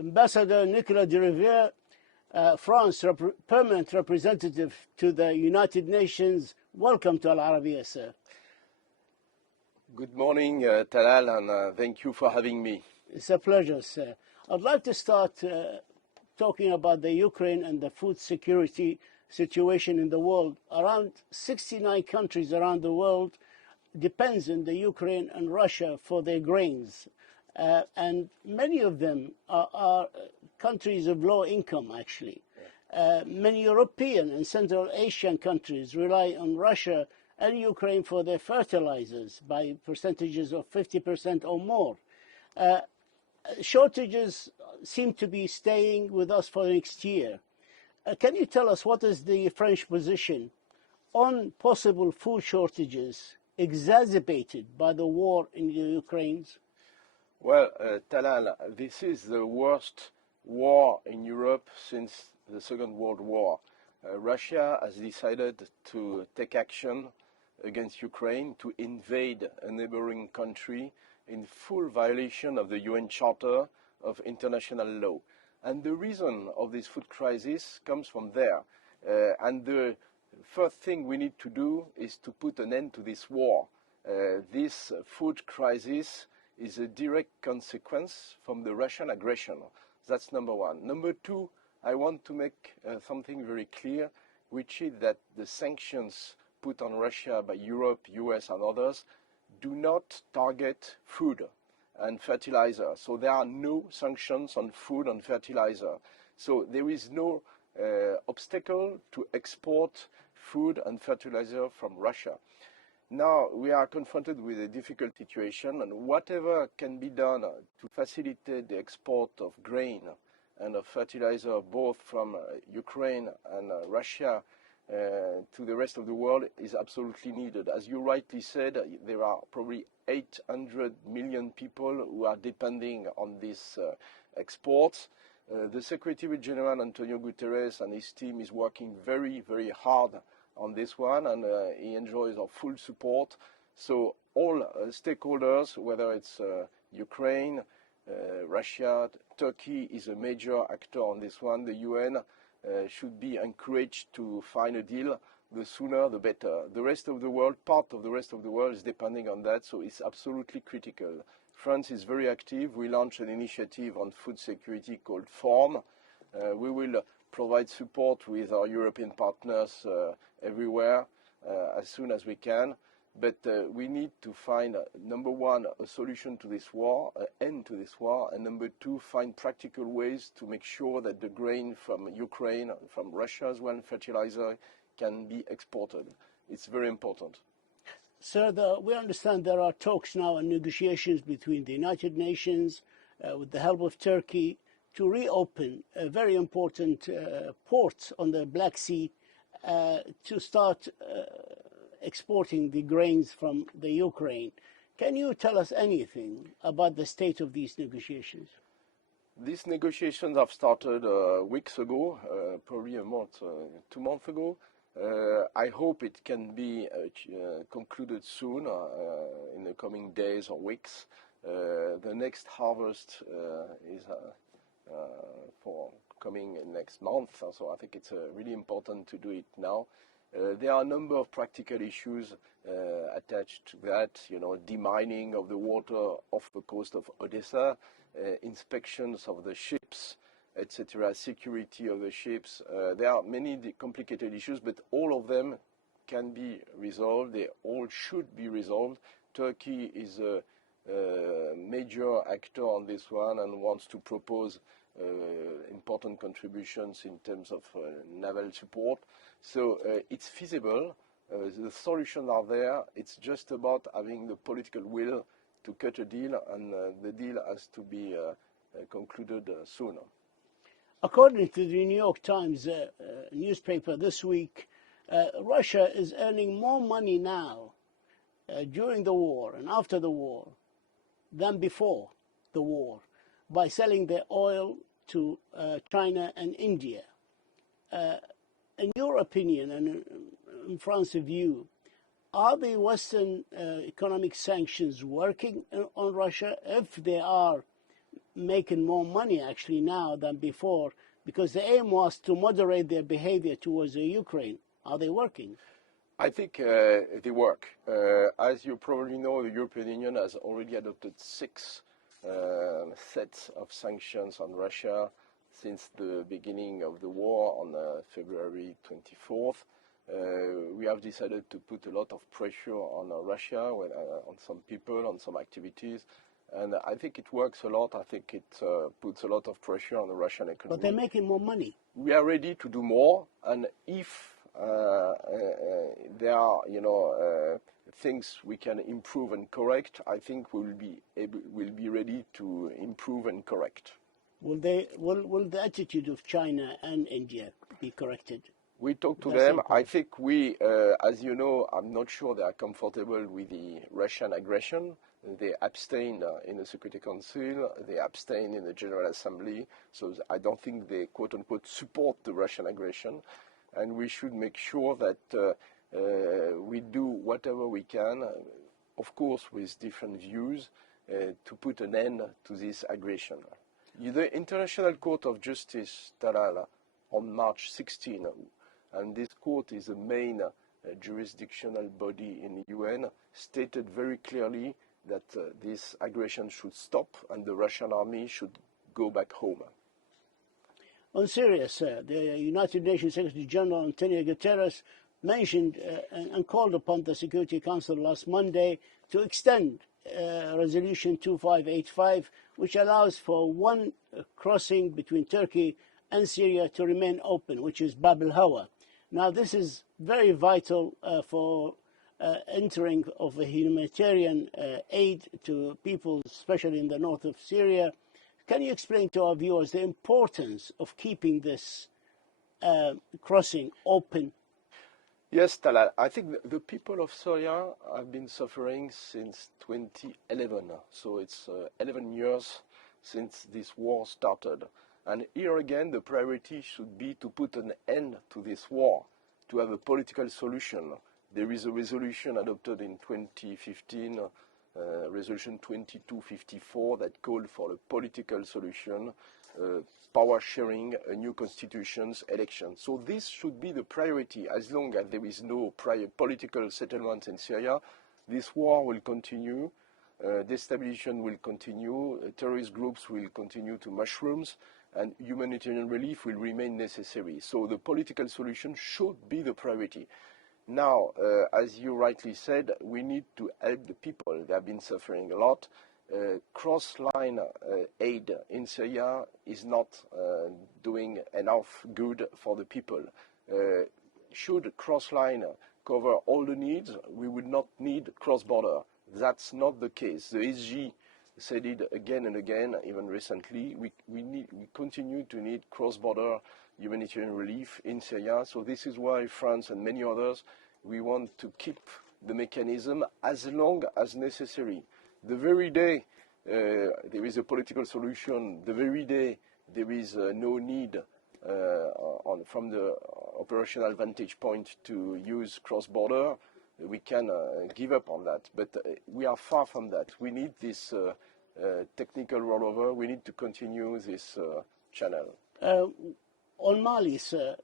Ambassador Nicolas de Rivière, France permanent representative to the United Nations. Welcome to Al-Arabiya, sir. Good morning, Talal, and thank you for having me. It's a pleasure, sir. I'd like to start talking about the Ukraine and the food security situation in the world. Around 69 countries around the world depends on the Ukraine and Russia for their grains. And many of them are countries of low income, actually. Many European and Central Asian countries rely on Russia and Ukraine for their fertilizers by percentages of 50% or more. Shortages seem to be staying with us for next year. Can you tell us what is the French position on possible food shortages exacerbated by the war in the Ukraine? Well, Talal, this is the worst war in Europe since the Second World War. Russia has decided to take action against Ukraine, to invade a neighboring country in full violation of the UN Charter of International Law. And the reason of this food crisis comes from there. And the first thing we need to do is to put an end to this war. This food crisis is a direct consequence from the Russian aggression. That's number one. Number two, I want to make something very clear, which is that the sanctions put on Russia by Europe, US, and others do not target food and fertilizer. So there are no sanctions on food and fertilizer. So there is no obstacle to export food and fertilizer from Russia. Now we are confronted with a difficult situation, and whatever can be done to facilitate the export of grain and of fertilizer both from Ukraine and Russia to the rest of the world is absolutely needed. As you rightly said, there are probably 800 million people who are depending on these exports. The Secretary General Antonio Guterres and his team is working very, very hard on this one, and he enjoys our full support. So all stakeholders, whether it's Ukraine, Russia, Turkey is a major actor on this one. The UN should be encouraged to find a deal. The sooner, the better. The rest of the world, part of the rest of the world is depending on that, so it's absolutely critical. France is very active. We launched an initiative on food security called FORM. We will provide support with our European partners everywhere as soon as we can. But we need to find, number one, a solution to this war, an end to this war, and number two, find practical ways to make sure that the grain from Ukraine, from Russia as well, fertilizer, can be exported. It's very important. Sir, we understand there are talks now and negotiations between the United Nations with the help of Turkey to reopen a very important port on the Black Sea to start exporting the grains from the Ukraine. Can you tell us anything about the state of these negotiations? These negotiations have started weeks ago, probably a month, 2 months ago. I hope it can be concluded soon, in the coming days or weeks. The next harvest is for coming next month, so I think it's really important to do it now. There are a number of practical issues attached to that, demining of the water off the coast of Odessa, inspections of the ships, etc., security of the ships. There are many complicated issues, but all of them can be resolved. They all should be resolved. Turkey is a major actor on this one and wants to propose important contributions in terms of naval support. So it's feasible. The solutions are there. It's just about having the political will to cut a deal, and the deal has to be concluded soon. According to the New York Times newspaper this week, Russia is earning more money now during the war and after the war than before the war by selling their oil to China and India. In your opinion and in France's view, are the Western economic sanctions working on Russia? If they are, making more money actually now than before, because the aim was to moderate their behavior towards the Ukraine. Are they working? I think they work. As you probably know, the European Union has already adopted 6 sets of sanctions on Russia since the beginning of the war on February 24th. We have decided to put a lot of pressure on Russia, on some people, on some activities. And I think it works a lot. I think it puts a lot of pressure on the Russian economy. But they're making more money. We are ready to do more. And if there are, things we can improve and correct, I think we'll be ready to improve and correct. Will the attitude of China and India be corrected? We talk to them. I think as you know, I'm not sure they are comfortable with the Russian aggression. They abstain in the Security Council. They abstain in the General Assembly. So I don't think they, quote unquote, support the Russian aggression. And we should make sure that we do whatever we can, of course, with different views, to put an end to this aggression. The International Court of Justice, Talal, on March 16, and this court is the main jurisdictional body in the UN, stated very clearly that this aggression should stop and the Russian army should go back home. On Syria, sir, the United Nations Secretary General Antonio Guterres mentioned and called upon the Security Council last Monday to extend Resolution 2585, which allows for one crossing between Turkey and Syria to remain open, which is Bab al-Hawa. Now, this is very vital for entering of a humanitarian aid to people, especially in the north of Syria. Can you explain to our viewers the importance of keeping this crossing open? Yes, Talal. I think the people of Syria have been suffering since 2011. So it's 11 years since this war started. And here again, the priority should be to put an end to this war, to have a political solution. There is a resolution adopted in 2015, Resolution 2254, that called for a political solution, power sharing, a new constitutions, elections. So this should be the priority. As long as there is no political settlement in Syria, this war will continue, destabilization will continue, terrorist groups will continue to mushrooms, and humanitarian relief will remain necessary. So the political solution should be the priority. Now, as you rightly said, we need to help the people. They have been suffering a lot. Cross-line aid in Syria is not doing enough good for the people. Should cross-line cover all the needs, we would not need cross-border. That's not the case. The SG said it again and again, even recently. We continue to need cross-border humanitarian relief in Syria. So this is why France and many others, we want to keep the mechanism as long as necessary. The very day there is a political solution, the very day there is no need from the operational vantage point to use cross-border, we can give up on that. But we are far from that. We need this technical rollover. We need to continue this channel. On Mali, sir,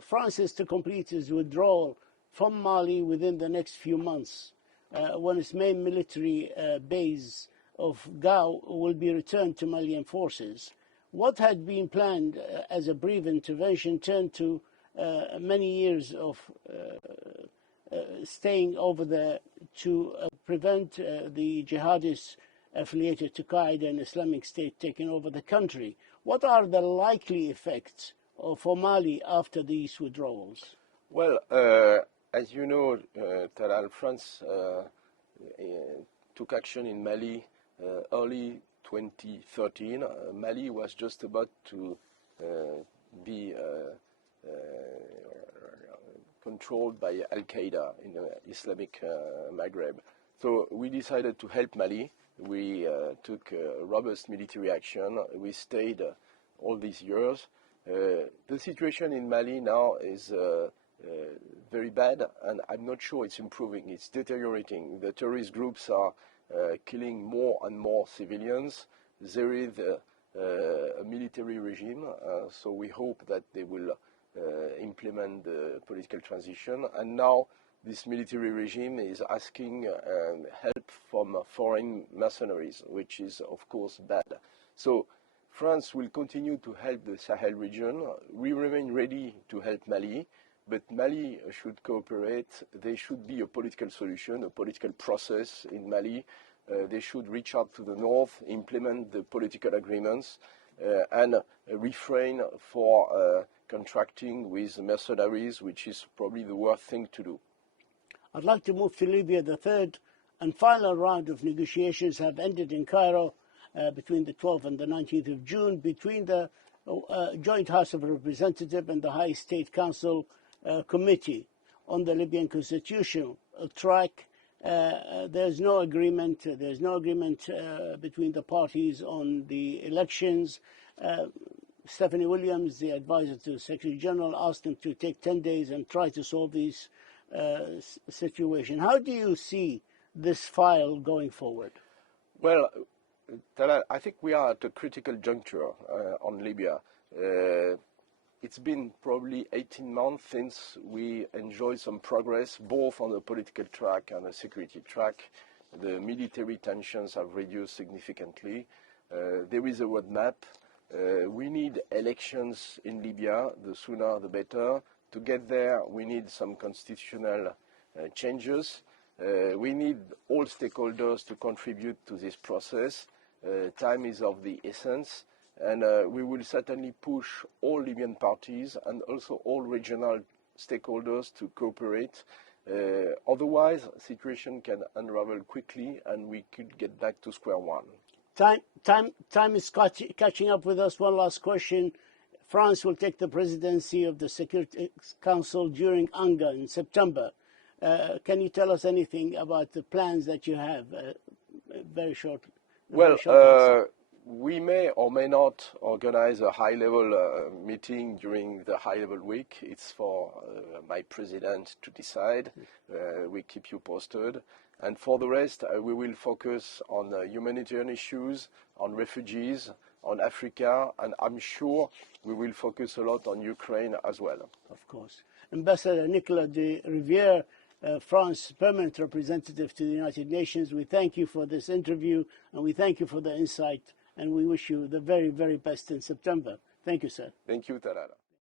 France is to complete its withdrawal from Mali within the next few months, when its main military base of Gao will be returned to Malian forces. What had been planned as a brief intervention turned to many years of staying over there to prevent the jihadists affiliated to Qaeda and Islamic State taking over the country. What are the likely effects for Mali after these withdrawals? Well, as you know, Talal, France took action in Mali early 2013. Mali was just about to be controlled by Al-Qaeda in the Islamic Maghreb. So we decided to help Mali. We took robust military action. We stayed all these years. The situation in Mali now is very bad, and I'm not sure it's improving. It's deteriorating. The terrorist groups are killing more and more civilians. There is a military regime. So we hope that they will implement the political transition. And now this military regime is asking help from foreign mercenaries, which is, of course, bad. So France will continue to help the Sahel region. We remain ready to help Mali, but Mali should cooperate. There should be a political solution, a political process in Mali. They should reach out to the north, implement the political agreements, and refrain for contracting with mercenaries, which is probably the worst thing to do. I'd like to move to Libya. The third and final round of negotiations have ended in Cairo between the 12th and the 19th of June between the Joint House of Representatives and the High State Council Committee on the Libyan constitutional track. There's no agreement. There's no agreement between the parties on the elections. Stephanie Williams, the advisor to the Secretary General, asked him to take 10 days and try to solve these situation. How do you see this file going forward? Well, Talal, I think we are at a critical juncture on Libya. It's been probably 18 months since we enjoyed some progress, both on the political track and the security track. The military tensions have reduced significantly. There is a roadmap. We need elections in Libya, the sooner the better. To get there, we need some constitutional changes. We need all stakeholders to contribute to this process. Time is of the essence, and we will certainly push all Libyan parties and also all regional stakeholders to cooperate. Otherwise, the situation can unravel quickly, and we could get back to square one. Time is catching up with us. One last question. France will take the presidency of the Security Council during ANGA in September. Can you tell us anything about the plans that you have? Very short. We may or may not organize a high-level meeting during the high-level week. It's for my president to decide. We keep you posted. And for the rest, we will focus on humanitarian issues, on refugees, on Africa, and I'm sure we will focus a lot on Ukraine as well. Of course. Ambassador Nicolas de Rivière, France permanent representative to the United Nations, we thank you for this interview, and we thank you for the insight, and we wish you the very, very best in September. Thank you, sir. Thank you, Talal.